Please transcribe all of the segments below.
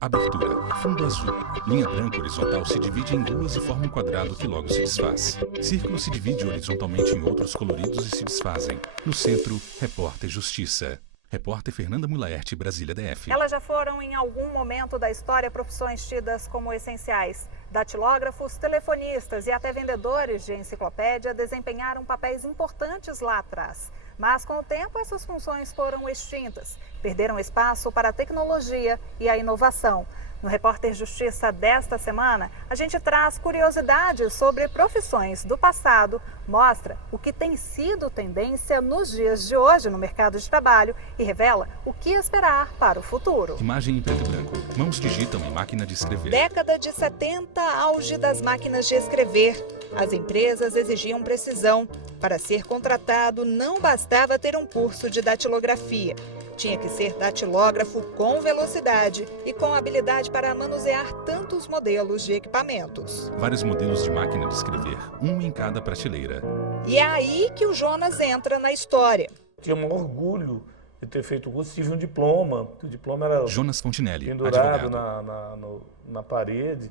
Abertura. Fundo azul. Linha branca horizontal se divide em duas e forma um quadrado que logo se desfaz. Círculo se divide horizontalmente em outros coloridos e se desfazem. No centro, Repórter Justiça. Repórter Fernanda Mulaerte, Brasília DF. Elas já foram em algum momento da história profissões tidas como essenciais. Datilógrafos, telefonistas e até vendedores de enciclopédia desempenharam papéis importantes lá atrás. Mas com o tempo essas funções foram extintas, perderam espaço para a tecnologia e a inovação. No Repórter Justiça desta semana, a gente traz curiosidades sobre profissões do passado, mostra o que tem sido tendência nos dias de hoje no mercado de trabalho e revela o que esperar para o futuro. Imagem em preto e branco. Mãos digitam em máquina de escrever. Década de 70, auge das máquinas de escrever. As empresas exigiam precisão. Para ser contratado, não bastava ter um curso de datilografia. Tinha que ser datilógrafo com velocidade e com habilidade para manusear tantos modelos de equipamentos. Vários modelos de máquina de escrever, um em cada prateleira. E é aí que o Jonas entra na história. Tinha um orgulho de ter feito o curso, tive um diploma, o diploma era Jonas Fontinelli, pendurado advogado. na parede.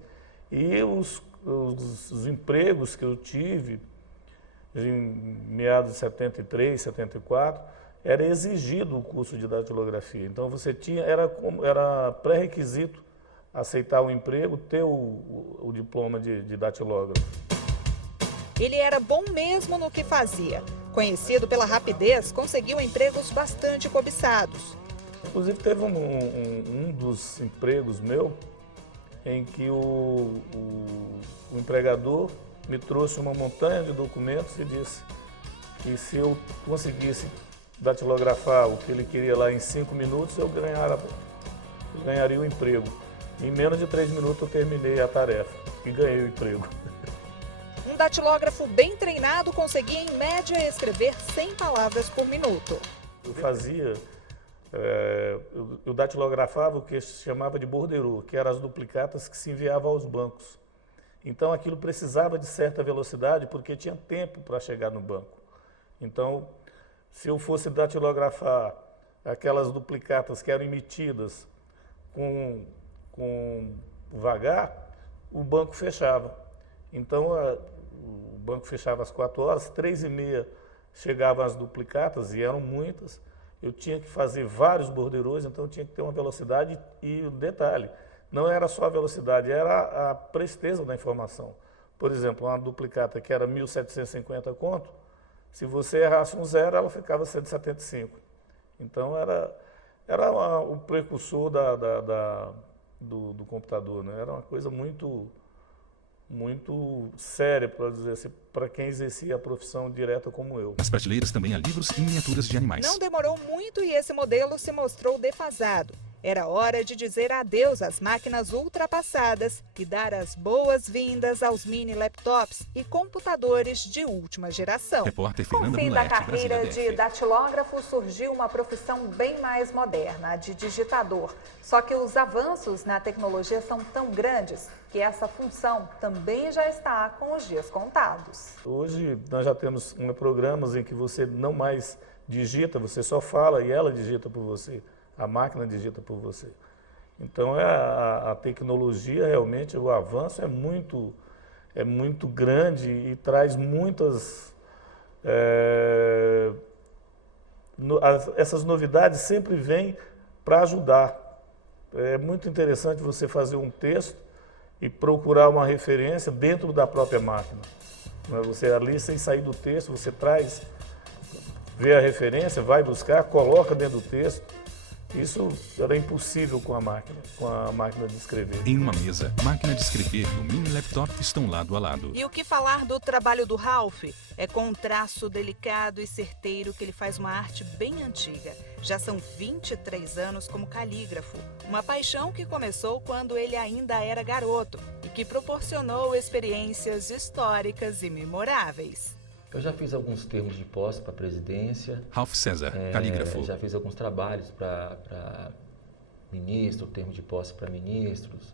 E os empregos que eu tive, em meados de 73, 74, era exigido o curso de datilografia. Então você tinha, era pré-requisito aceitar o emprego, ter o diploma de datilógrafo. Ele era bom mesmo no que fazia. Conhecido pela rapidez, conseguiu empregos bastante cobiçados. Inclusive teve um dos empregos meu em que o empregador me trouxe uma montanha de documentos e disse que se eu conseguisse datilografar o que ele queria lá em 5 minutos, eu ganharia o emprego. Em menos de 3 minutos eu terminei a tarefa e ganhei o emprego. Um datilógrafo bem treinado conseguia, em média, escrever 100 palavras por minuto. Eu fazia, eu datilografava o que se chamava de borderô, que eram as duplicatas que se enviavam aos bancos. Então aquilo precisava de certa velocidade porque tinha tempo para chegar no banco. Então, se eu fosse datilografar aquelas duplicatas que eram emitidas com vagar, o banco fechava. Então, o banco fechava às 4 horas, 3h30 chegavam as duplicatas, e eram muitas. Eu tinha que fazer vários borderôs, então eu tinha que ter uma velocidade e um detalhe. Não era só a velocidade, era a presteza da informação. Por exemplo, uma duplicata que era 1.750 conto, se você errasse um zero, ela ficava 175. Então, era o precursor do computador, né? Era uma coisa muito séria, para dizer assim, para quem exercia a profissão direta como eu. Nas prateleiras também há livros e miniaturas de animais. Não demorou muito e esse modelo se mostrou defasado. Era hora de dizer adeus às máquinas ultrapassadas e dar as boas-vindas aos mini laptops e computadores de última geração. Repórter Com o Fernanda fim da Mulaerte, carreira Brasília de DF. datilógrafo, surgiu uma profissão bem mais moderna, a de digitador. Só que os avanços na tecnologia são tão grandes que essa função também já está com os dias contados. Hoje nós já temos programas em que você não mais digita, você só fala e ela digita por você. A máquina digita por você. Então, a tecnologia, realmente, o avanço é muito grande e traz muitas... essas novidades sempre vêm para ajudar. É muito interessante você fazer um texto e procurar uma referência dentro da própria máquina. Você ali, sem sair do texto, você vê a referência, vai buscar, coloca dentro do texto. Isso era impossível com a máquina de escrever. Em uma mesa, máquina de escrever e o mini laptop estão lado a lado. E o que falar do trabalho do Ralph? É com um traço delicado e certeiro que ele faz uma arte bem antiga. Já são 23 anos como calígrafo, uma paixão que começou quando ele ainda era garoto e que proporcionou experiências históricas e memoráveis. Eu já fiz alguns termos de posse para a presidência. Ralph César, calígrafo. Já fiz alguns trabalhos para ministro, termo de posse para ministros,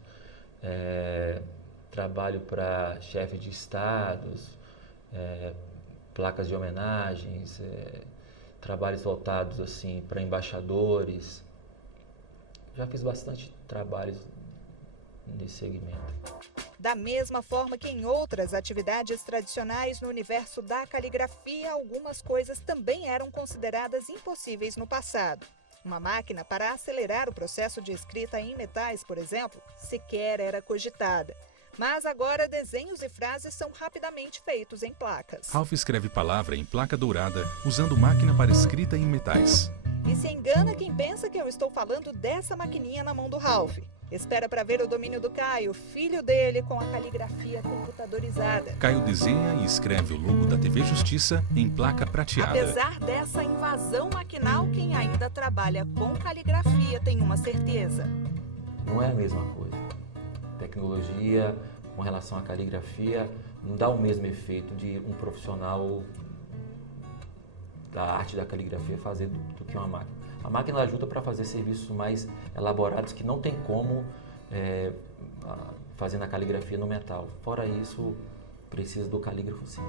trabalho para chefe de estados, placas de homenagens, trabalhos voltados assim para embaixadores. Já fiz bastante trabalhos nesse segmento. Da mesma forma que em outras atividades tradicionais no universo da caligrafia, algumas coisas também eram consideradas impossíveis no passado. Uma máquina para acelerar o processo de escrita em metais, por exemplo, sequer era cogitada. Mas agora desenhos e frases são rapidamente feitos em placas. Ralph escreve palavra em placa dourada usando máquina para escrita em metais. E se engana quem pensa que eu estou falando dessa maquininha na mão do Ralph. Espera para ver o domínio do Caio, filho dele, com a caligrafia computadorizada. Caio desenha e escreve o logo da TV Justiça em placa prateada. Apesar dessa invasão maquinal, quem ainda trabalha com caligrafia tem uma certeza. Não é a mesma coisa. Tecnologia com relação à caligrafia não dá o mesmo efeito de um profissional da arte da caligrafia fazer do que uma máquina. A máquina ajuda para fazer serviços mais elaborados que não tem como fazer na caligrafia no metal. Fora isso, precisa do calígrafo, sim.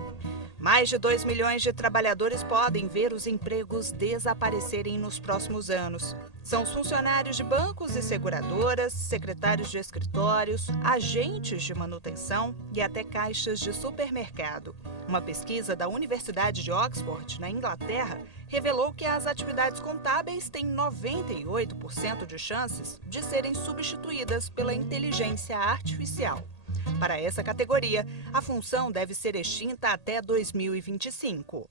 Mais de 2 milhões de trabalhadores podem ver os empregos desaparecerem nos próximos anos. São os funcionários de bancos e seguradoras, secretários de escritórios, agentes de manutenção e até caixas de supermercado. Uma pesquisa da Universidade de Oxford, na Inglaterra, revelou que as atividades contábeis têm 98% de chances de serem substituídas pela inteligência artificial. Para essa categoria, a função deve ser extinta até 2025.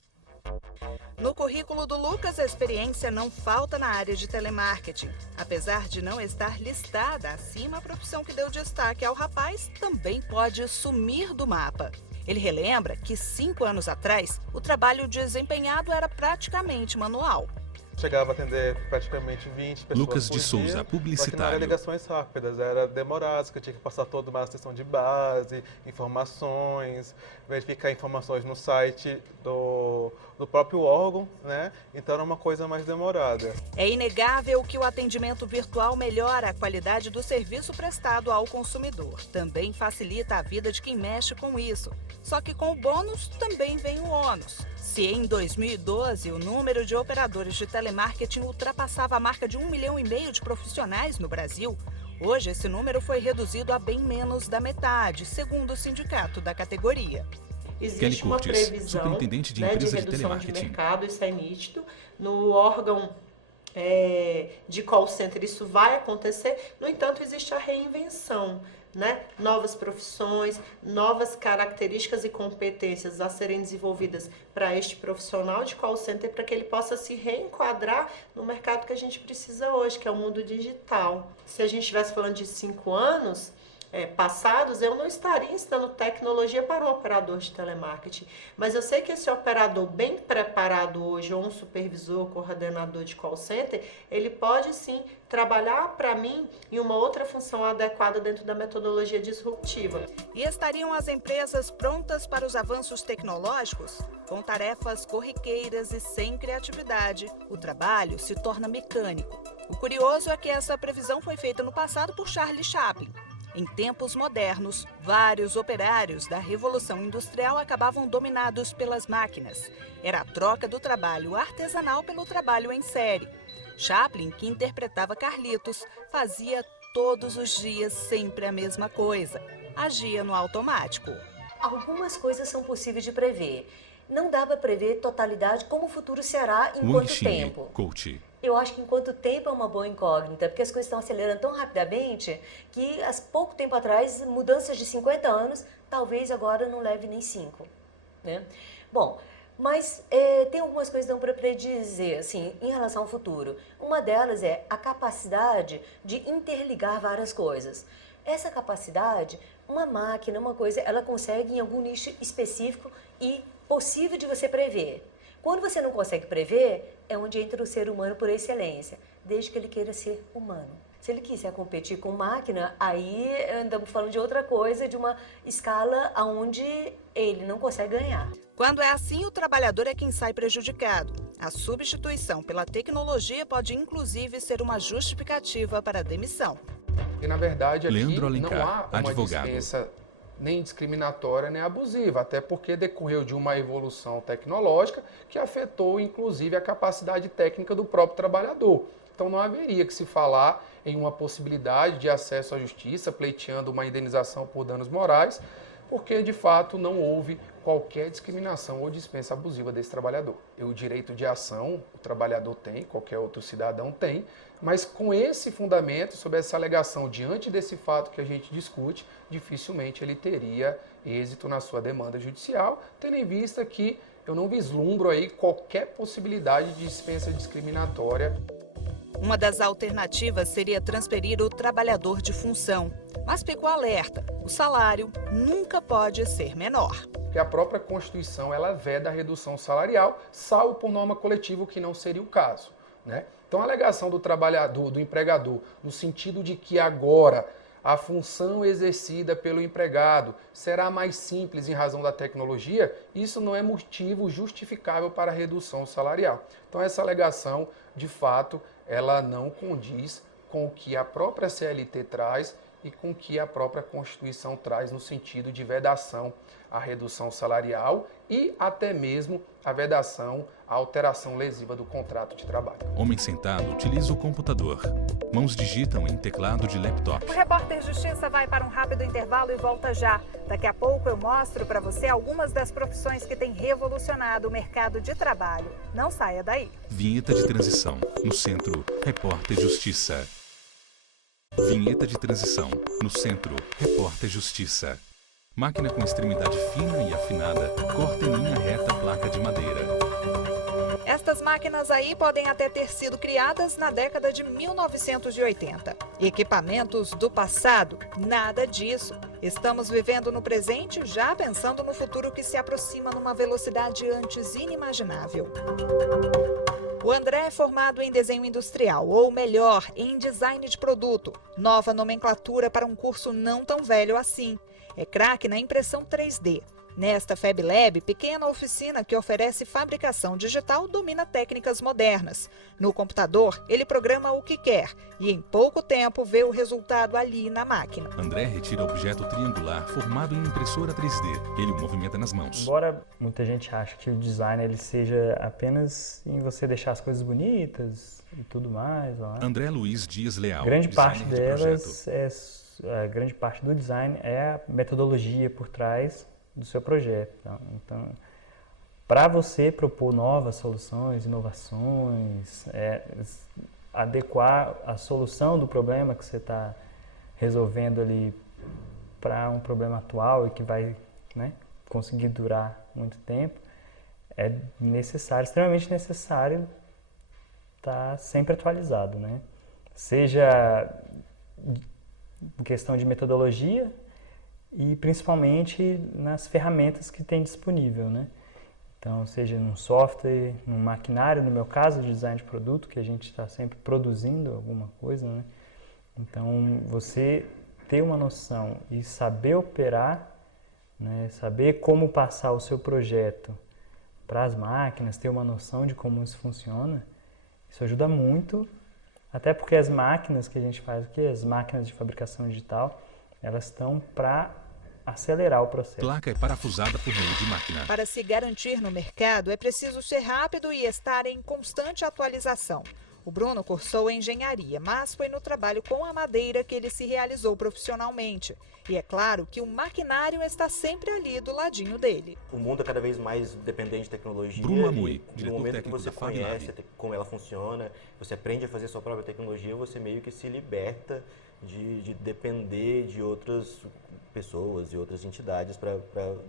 No currículo do Lucas, a experiência não falta na área de telemarketing. Apesar de não estar listada acima, a profissão que deu destaque ao rapaz também pode sumir do mapa. Ele relembra que 5 anos atrás, o trabalho desempenhado era praticamente manual. Chegava a atender praticamente 20 pessoas Lucas por de dia, Souza, publicitário. Só que não era ligações rápidas, era demoradas, que eu tinha que passar toda uma sessão de base, informações, verificar informações no site do próprio órgão, né? Então era uma coisa mais demorada. É inegável que o atendimento virtual melhora a qualidade do serviço prestado ao consumidor. Também facilita a vida de quem mexe com isso. Só que com o bônus também vem o ônus. Se em 2012 o número de operadores de telemarketing ultrapassava a marca de 1,5 milhão de profissionais no Brasil, hoje esse número foi reduzido a bem menos da metade, segundo o sindicato da categoria. Existe uma previsão, superintendente de de empresa de redução telemarketing. de mercado, isso é nítido. No órgão de call center isso vai acontecer, no entanto existe a reinvenção. Novas profissões, novas características e competências a serem desenvolvidas para este profissional de call center para que ele possa se reenquadrar no mercado que a gente precisa hoje, que é o mundo digital. Se a gente estivesse falando de 5 anos passados, eu não estaria ensinando tecnologia para um operador de telemarketing, mas eu sei que esse operador bem preparado hoje, ou um supervisor, coordenador de call center, ele pode sim trabalhar para mim em uma outra função adequada dentro da metodologia disruptiva. E estariam as empresas prontas para os avanços tecnológicos? Com tarefas corriqueiras e sem criatividade, o trabalho se torna mecânico. O curioso é que essa previsão foi feita no passado por Charlie Chaplin. Em tempos modernos, vários operários da Revolução Industrial acabavam dominados pelas máquinas. Era a troca do trabalho artesanal pelo trabalho em série. Chaplin, que interpretava Carlitos, fazia todos os dias sempre a mesma coisa. Agia no automático. Algumas coisas são possíveis de prever. Não dá para prever totalidade como o futuro será em quanto tempo. Coach. Eu acho que enquanto tempo é uma boa incógnita, porque as coisas estão acelerando tão rapidamente que, há pouco tempo atrás, mudanças de 50 anos, talvez agora não leve nem 5. Né? Bom, mas tem algumas coisas que dão para predizer, assim, em relação ao futuro. Uma delas é a capacidade de interligar várias coisas. Essa capacidade, uma máquina, uma coisa, ela consegue em algum nicho específico e possível de você prever. Quando você não consegue prever, é onde entra o ser humano por excelência, desde que ele queira ser humano. Se ele quiser competir com máquina, aí andamos falando de outra coisa, de uma escala onde ele não consegue ganhar. Quando é assim, o trabalhador é quem sai prejudicado. A substituição pela tecnologia pode, inclusive, ser uma justificativa para a demissão. E, na verdade, aqui Leandro Alencar, não há uma advogado. dispensa nem discriminatória, nem abusiva, até porque decorreu de uma evolução tecnológica que afetou, inclusive, a capacidade técnica do próprio trabalhador. Então não haveria que se falar em uma possibilidade de acesso à justiça, pleiteando uma indenização por danos morais, porque de fato não houve qualquer discriminação ou dispensa abusiva desse trabalhador. O direito de ação o trabalhador tem, qualquer outro cidadão tem, mas com esse fundamento, sob essa alegação, diante desse fato que a gente discute, dificilmente ele teria êxito na sua demanda judicial, tendo em vista que eu não vislumbro aí qualquer possibilidade de dispensa discriminatória. Uma das alternativas seria transferir o trabalhador de função. Mas ficou alerta, o salário nunca pode ser menor. Porque a própria Constituição ela veda a redução salarial, salvo por norma coletiva, o que não seria o caso, né? Então a alegação do trabalhador, do empregador, no sentido de que agora a função exercida pelo empregado será mais simples em razão da tecnologia, isso não é motivo justificável para a redução salarial. Então essa alegação, de fato, ela não condiz com o que a própria CLT traz e com o que a própria Constituição traz no sentido de vedação à redução salarial e até mesmo a vedação à alteração lesiva do contrato de trabalho. Homem sentado utiliza o computador. Mãos digitam em teclado de laptop. O Repórter Justiça vai para um rápido intervalo e volta já. Daqui a pouco eu mostro para você algumas das profissões que têm revolucionado o mercado de trabalho. Não saia daí. Vinheta de transição. No centro, Repórter Justiça. Vinheta de transição. No centro, Repórter Justiça. Máquina com extremidade fina e afinada corta em linha reta a placa de madeira. Estas máquinas aí podem até ter sido criadas na década de 1980. Equipamentos do passado? Nada disso. Estamos vivendo no presente, já pensando no futuro que se aproxima numa velocidade antes inimaginável. O André é formado em desenho industrial, ou melhor, em design de produto. Nova nomenclatura para um curso não tão velho assim. É craque na impressão 3D. Nesta Fab Lab, pequena oficina que oferece fabricação digital, domina técnicas modernas. No computador, ele programa o que quer e em pouco tempo vê o resultado ali na máquina. André retira objeto triangular formado em impressora 3D. Ele o movimenta nas mãos. Embora muita gente ache que o design ele seja apenas em você deixar as coisas bonitas e tudo mais. Ó. André Luiz Dias Leal, grande parte delas a grande parte do design é a metodologia por trás do seu projeto. Então, para você propor novas soluções, inovações, adequar a solução do problema que você está resolvendo ali para um problema atual e que vai, né, conseguir durar muito tempo, é necessário, extremamente necessário estar sempre atualizado, né? Seja em questão de metodologia, e principalmente nas ferramentas que tem disponível, né? Então, seja num software, num maquinário, no meu caso, de design de produto, que a gente está sempre produzindo alguma coisa, né? Então, você ter uma noção e saber operar, né? Saber como passar o seu projeto para as máquinas, ter uma noção de como isso funciona, isso ajuda muito, até porque as máquinas que a gente faz aqui, as máquinas de fabricação digital, elas estão para acelerar o processo. Placa é parafusada por meio de máquina. Para se garantir no mercado, é preciso ser rápido e estar em constante atualização. O Bruno cursou engenharia, mas foi no trabalho com a madeira que ele se realizou profissionalmente. E é claro que o maquinário está sempre ali do ladinho dele. O mundo é cada vez mais dependente de tecnologia. Bruno Amui, no diretor momento que técnico você da Fab conhece Lab. como ela funciona, você aprende a fazer sua própria tecnologia, você meio que se liberta de depender de outras pessoas e outras entidades para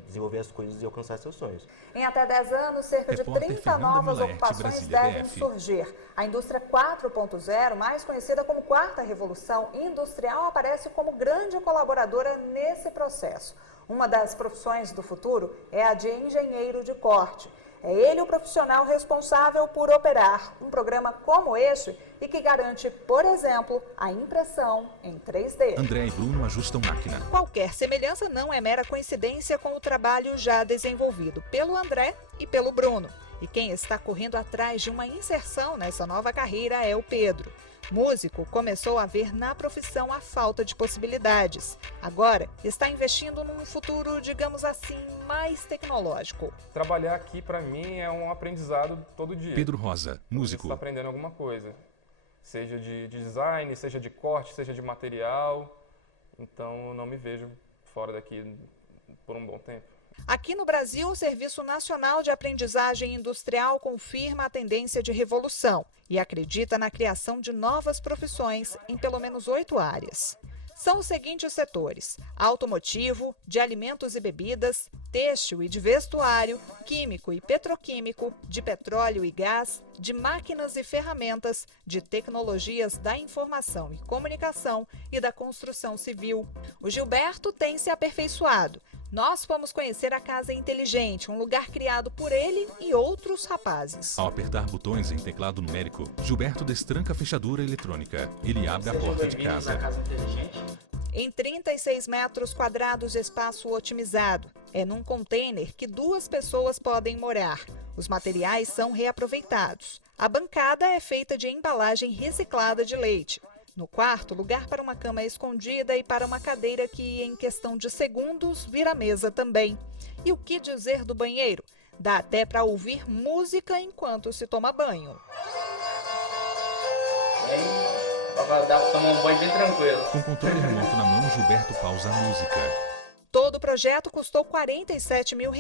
desenvolver as coisas e alcançar seus sonhos. Em até 10 anos, cerca de 30 novas ocupações devem surgir. A indústria 4.0, mais conhecida como quarta revolução industrial, aparece como grande colaboradora nesse processo. Uma das profissões do futuro é a de engenheiro de corte. É ele o profissional responsável por operar um programa como este e que garante, por exemplo, a impressão em 3D. André e Bruno ajustam máquina. Qualquer semelhança não é mera coincidência com o trabalho já desenvolvido pelo André e pelo Bruno. E quem está correndo atrás de uma inserção nessa nova carreira é o Pedro. Músico, começou a ver na profissão a falta de possibilidades. Agora, está investindo num futuro, digamos assim, mais tecnológico. Trabalhar aqui, para mim, é um aprendizado todo dia. Pedro Rosa, músico. Você está aprendendo alguma coisa. seja de design, seja de corte, seja de material. Então, não me vejo fora daqui por um bom tempo. Aqui no Brasil, o Serviço Nacional de Aprendizagem Industrial confirma a tendência de revolução e acredita na criação de novas profissões em pelo menos 8 áreas. São os seguintes setores: automotivo, de alimentos e bebidas, têxtil e de vestuário, químico e petroquímico, de petróleo e gás, de máquinas e ferramentas, de tecnologias da informação e comunicação e da construção civil. O Gilberto tem se aperfeiçoado. Nós fomos conhecer a Casa Inteligente, um lugar criado por ele e outros rapazes. Ao apertar botões em teclado numérico, Gilberto destranca a fechadura eletrônica. Ele abre a porta de casa. Em 36 metros quadrados de espaço otimizado. É num container que 2 pessoas podem morar. Os materiais são reaproveitados. A bancada é feita de embalagem reciclada de leite. No quarto, lugar para uma cama escondida e para uma cadeira que, em questão de segundos, vira mesa também. E o que dizer do banheiro? Dá até para ouvir música enquanto se toma banho. Dá para tomar um banho bem tranquilo. Com controle remoto na mão, Gilberto pausa a música. Todo o projeto custou R$ 47 mil,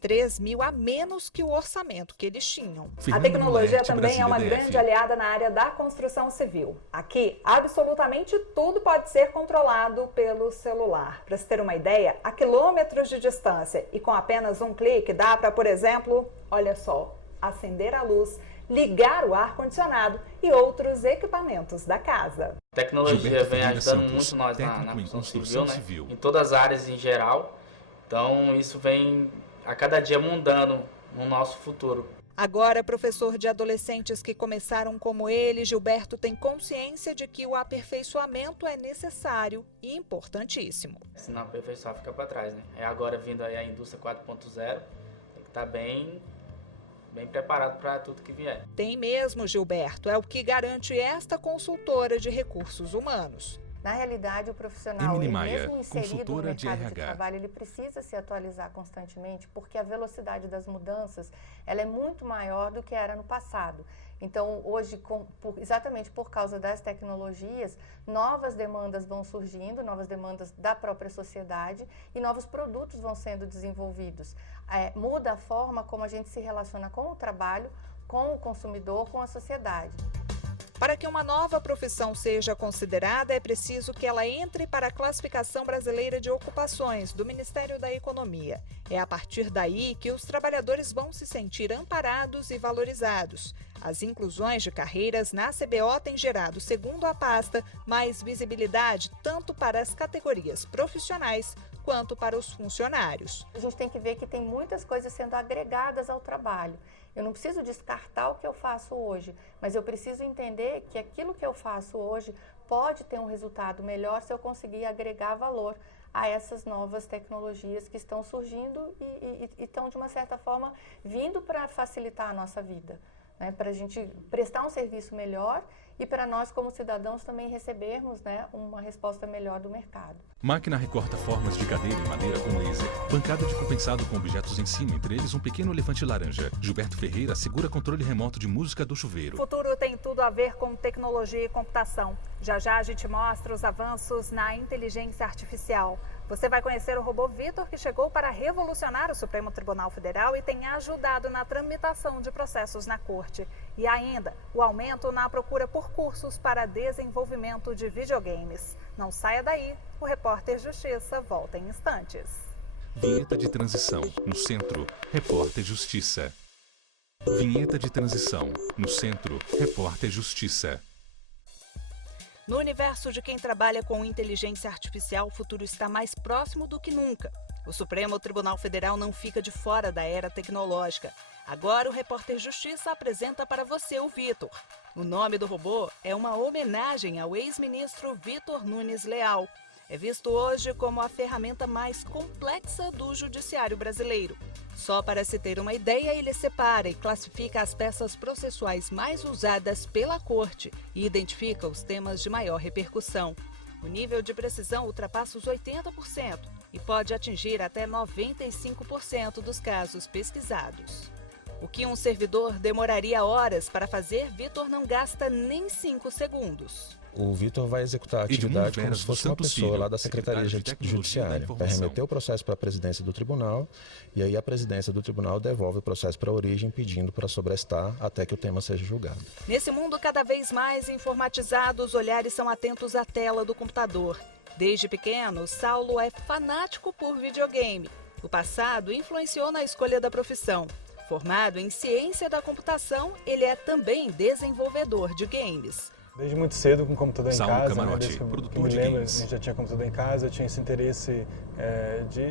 3 mil a menos que o orçamento que eles tinham. Fernanda A tecnologia Molerte, também é uma Brasília, grande DF. aliada na área da construção civil. Aqui, absolutamente tudo pode ser controlado pelo celular. Para se ter uma ideia, a quilômetros de distância e com apenas um clique dá para, por exemplo, olha só, acender a luz, ligar o ar-condicionado e outros equipamentos da casa. A tecnologia Gilberto vem Ferreira ajudando Santos, muito nós técnico na em construção construção civil, civil. Em todas as áreas em geral. Então isso vem a cada dia mudando no nosso futuro. Agora, professor de adolescentes que começaram como ele, Gilberto tem consciência de que o aperfeiçoamento é necessário e importantíssimo. Se não aperfeiçoar, fica para trás, né? É agora vindo aí a indústria 4.0, tem que estar bem preparado para tudo que vier. Tem mesmo, Gilberto, é o que garante esta consultora de recursos humanos. Na realidade, o profissional, Emily ele Maia, mesmo inserido no consultora de mercado de RH. trabalho, ele precisa se atualizar constantemente, porque a velocidade das mudanças ela é muito maior do que era no passado. Então, hoje, exatamente por causa das tecnologias, novas demandas vão surgindo, novas demandas da própria sociedade e novos produtos vão sendo desenvolvidos. Muda a forma como a gente se relaciona com o trabalho, com o consumidor, com a sociedade. Para que uma nova profissão seja considerada, é preciso que ela entre para a Classificação Brasileira de Ocupações do Ministério da Economia. É a partir daí que os trabalhadores vão se sentir amparados e valorizados. As inclusões de carreiras na CBO têm gerado, segundo a pasta, mais visibilidade tanto para as categorias profissionais quanto para os funcionários. A gente tem que ver que tem muitas coisas sendo agregadas ao trabalho. Eu não preciso descartar o que eu faço hoje, mas eu preciso entender que aquilo que eu faço hoje pode ter um resultado melhor se eu conseguir agregar valor a essas novas tecnologias que estão surgindo e estão, de uma certa forma, vindo para facilitar a nossa vida, né? Para a gente prestar um serviço melhor e para nós, como cidadãos, também recebermos, né, uma resposta melhor do mercado. Máquina recorta formas de cadeira e madeira com laser. Bancada de compensado com objetos em cima, entre eles um pequeno elefante laranja. Gilberto Ferreira segura controle remoto de música do chuveiro. O futuro tem tudo a ver com tecnologia e computação. Já já a gente mostra os avanços na inteligência artificial. Você vai conhecer o robô Vitor, que chegou para revolucionar o Supremo Tribunal Federal e tem ajudado na tramitação de processos na corte. E ainda, o aumento na procura por cursos para desenvolvimento de videogames. Não saia daí, o Repórter Justiça volta em instantes. Vinheta de transição. No centro, Repórter Justiça. Vinheta de transição. No centro, Repórter Justiça. No universo de quem trabalha com inteligência artificial, o futuro está mais próximo do que nunca. O Supremo Tribunal Federal não fica de fora da era tecnológica. Agora o Repórter Justiça apresenta para você o Vitor. O nome do robô é uma homenagem ao ex-ministro Vitor Nunes Leal. É visto hoje como a ferramenta mais complexa do judiciário brasileiro. Só para se ter uma ideia, ele separa e classifica as peças processuais mais usadas pela corte e identifica os temas de maior repercussão. O nível de precisão ultrapassa os 80% e pode atingir até 95% dos casos pesquisados. O que um servidor demoraria horas para fazer, Vitor não gasta nem 5 segundos. O Vitor vai executar a atividade como se fosse uma pessoa lá da Secretaria Judiciária. Vai remeter o processo para a presidência do tribunal e aí a presidência do tribunal devolve o processo para a origem pedindo para sobrestar até que o tema seja julgado. Nesse mundo cada vez mais informatizado, os olhares são atentos à tela do computador. Desde pequeno, Saulo é fanático por videogame. O passado influenciou na escolha da profissão. Formado em ciência da computação, ele é também desenvolvedor de games. Desde muito cedo com o computador em casa, Camarote, desde que eu produtor me de lembro, games. a gente já tinha computador em casa, eu tinha esse interesse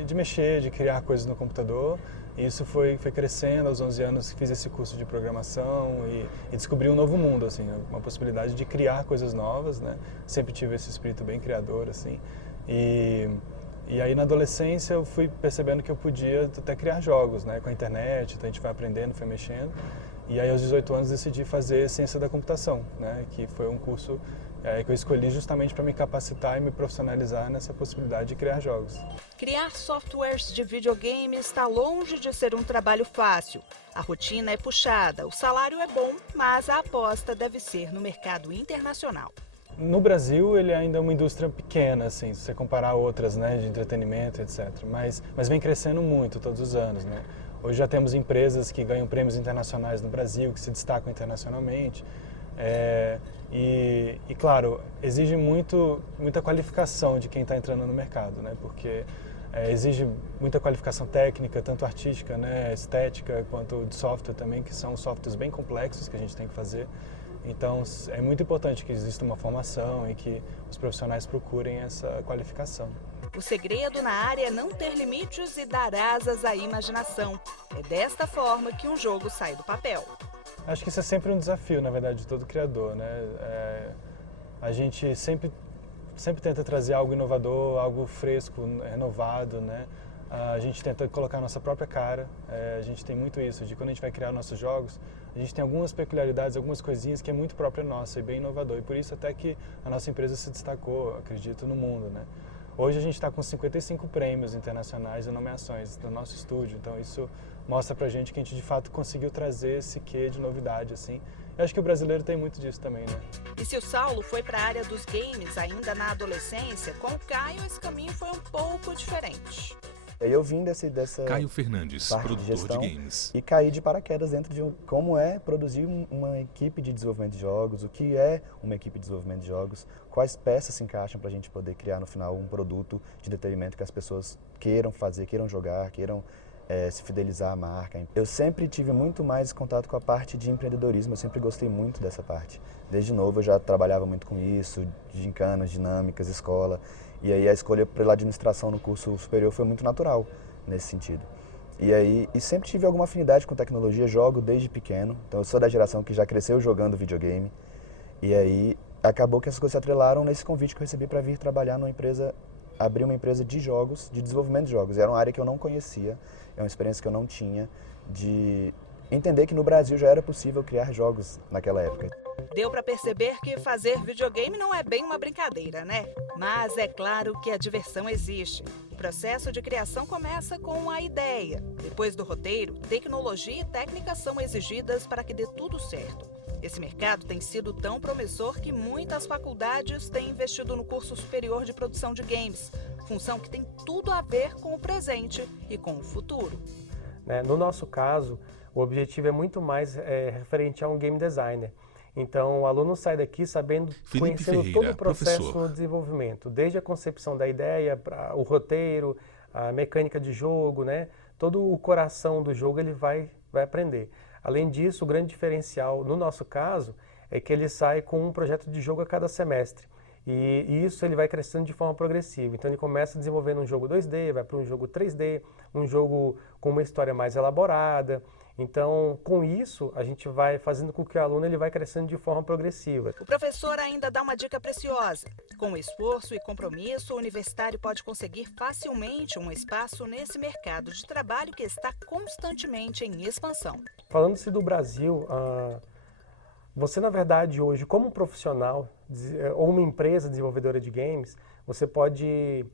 de mexer, de criar coisas no computador. E isso foi crescendo. Aos 11 anos fiz esse curso de programação e descobri um novo mundo, assim, uma possibilidade de criar coisas novas, né? Sempre tive esse espírito bem criador, assim. E aí na adolescência eu fui percebendo que eu podia até criar jogos, né? Com a internet, então a gente vai aprendendo, foi mexendo. E aí aos 18 anos decidi fazer ciência da computação, né? Que foi um curso que eu escolhi justamente para me capacitar e me profissionalizar nessa possibilidade de criar jogos. Criar softwares de videogame está longe de ser um trabalho fácil. A rotina é puxada, o salário é bom, mas a aposta deve ser no mercado internacional. No Brasil, ele ainda é uma indústria pequena, assim, se você comparar a outras, né, de entretenimento, etc. Mas vem crescendo muito todos os anos, né? Hoje já temos empresas que ganham prêmios internacionais no Brasil, que se destacam internacionalmente. E claro, exige muita qualificação de quem está entrando no mercado, né? Porque exige muita qualificação técnica, tanto artística, né, estética, quanto de software também, que são softwares bem complexos que a gente tem que fazer. Então, é muito importante que exista uma formação e que os profissionais procurem essa qualificação. O segredo na área é não ter limites e dar asas à imaginação. É desta forma que um jogo sai do papel. Acho que isso é sempre um desafio, na verdade, de todo criador, né? A gente sempre tenta trazer algo inovador, algo fresco, renovado, né? A gente tenta colocar a nossa própria cara. A gente tem muito isso, de quando a gente vai criar nossos jogos, a gente tem algumas peculiaridades, algumas coisinhas que é muito própria nossa e bem inovador. E por isso até que a nossa empresa se destacou, acredito, no mundo, né? Hoje a gente está com 55 prêmios internacionais e nomeações do nosso estúdio. Então isso mostra pra gente que a gente de fato conseguiu trazer esse quê de novidade, assim. Eu acho que o brasileiro tem muito disso também, né? E se o Saulo foi para a área dos games ainda na adolescência, com o Caio esse caminho foi um pouco diferente. Eu vim dessa Caio Fernandes, parte produtor de gestão, de games. E caí de paraquedas dentro de como é produzir uma equipe de desenvolvimento de jogos, o que é uma equipe de desenvolvimento de jogos, quais peças se encaixam para a gente poder criar no final um produto de entretenimento que as pessoas queiram fazer, queiram jogar, queiram se fidelizar à marca. Eu sempre tive muito mais contato com a parte de empreendedorismo, eu sempre gostei muito dessa parte. Desde novo eu já trabalhava muito com isso, gincanas, dinâmicas, escola. E aí a escolha pela administração no curso superior foi muito natural nesse sentido. E sempre tive alguma afinidade com tecnologia, jogo desde pequeno. Então eu sou da geração que já cresceu jogando videogame. E aí acabou que essas coisas se atrelaram nesse convite que eu recebi para vir trabalhar numa empresa, abrir uma empresa de jogos, de desenvolvimento de jogos. Era uma área que eu não conhecia, é uma experiência que eu não tinha de entender que no Brasil já era possível criar jogos naquela época. Deu para perceber que fazer videogame não é bem uma brincadeira, né? Mas é claro que a diversão existe. O processo de criação começa com a ideia. Depois do roteiro, tecnologia e técnica são exigidas para que dê tudo certo. Esse mercado tem sido tão promissor que muitas faculdades têm investido no curso superior de produção de games, função que tem tudo a ver com o presente e com o futuro. No nosso caso, o objetivo é muito mais referente a um game designer. Então, o aluno sai daqui sabendo, conhecendo todo o processo no desenvolvimento, desde a concepção da ideia, o roteiro, a mecânica de jogo, né? Todo o coração do jogo ele vai aprender. Além disso, o grande diferencial, no nosso caso, é que ele sai com um projeto de jogo a cada semestre. E isso ele vai crescendo de forma progressiva. Então, ele começa desenvolvendo um jogo 2D, vai para um jogo 3D, um jogo com uma história mais elaborada. Então, com isso, a gente vai fazendo com que o aluno ele vai crescendo de forma progressiva. O professor ainda dá uma dica preciosa. Com esforço e compromisso, o universitário pode conseguir facilmente um espaço nesse mercado de trabalho que está constantemente em expansão. Falando-se do Brasil, você, na verdade, hoje, como profissional ou uma empresa desenvolvedora de games, você pode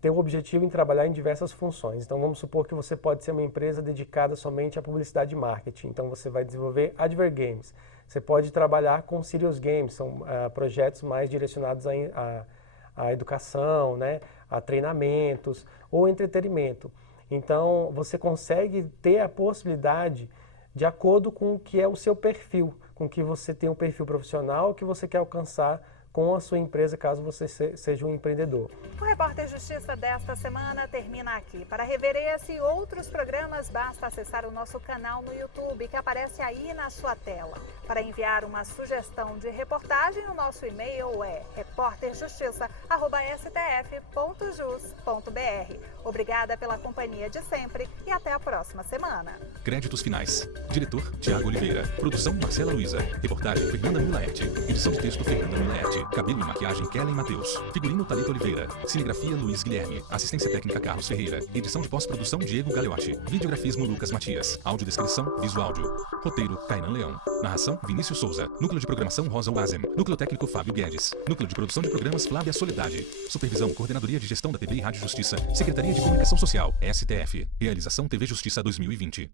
tem o objetivo em trabalhar em diversas funções. Então, vamos supor que você pode ser uma empresa dedicada somente à publicidade e marketing. Então, você vai desenvolver Adver Games. Você pode trabalhar com Serious Games, são projetos mais direcionados à educação, né, a treinamentos ou entretenimento. Então, você consegue ter a possibilidade de acordo com o que é o seu perfil, com que você tem um perfil profissional que você quer alcançar com a sua empresa, caso você seja um empreendedor. O Repórter Justiça desta semana termina aqui. Para rever esse e outros programas, basta acessar o nosso canal no YouTube, que aparece aí na sua tela. Para enviar uma sugestão de reportagem, o nosso e-mail é reporterjustiça@stf.jus.br. Obrigada pela companhia de sempre e até a próxima semana. Créditos finais. Diretor, Tiago Oliveira. Produção, Marcela Luiza. Reportagem, Fernanda Mulaete. Edição de texto, Fernanda Mulaete. Cabelo e maquiagem, Kellen Matheus. Figurino, Thalita Oliveira. Cinegrafia, Luiz Guilherme. Assistência técnica, Carlos Ferreira. Edição de pós-produção, Diego Galeotti. Videografismo, Lucas Matias. Audiodescrição, Visuáudio. Roteiro, Kainan Leão. Narração, Vinícius Souza. Núcleo de programação, Rosa Wazem. Núcleo técnico, Fábio Guedes. Núcleo de produção de programas, Flávia Soledade. Supervisão, Coordenadoria de Gestão da TV e Rádio Justiça. Secretaria de Comunicação Social, STF. Realização TV Justiça 2020.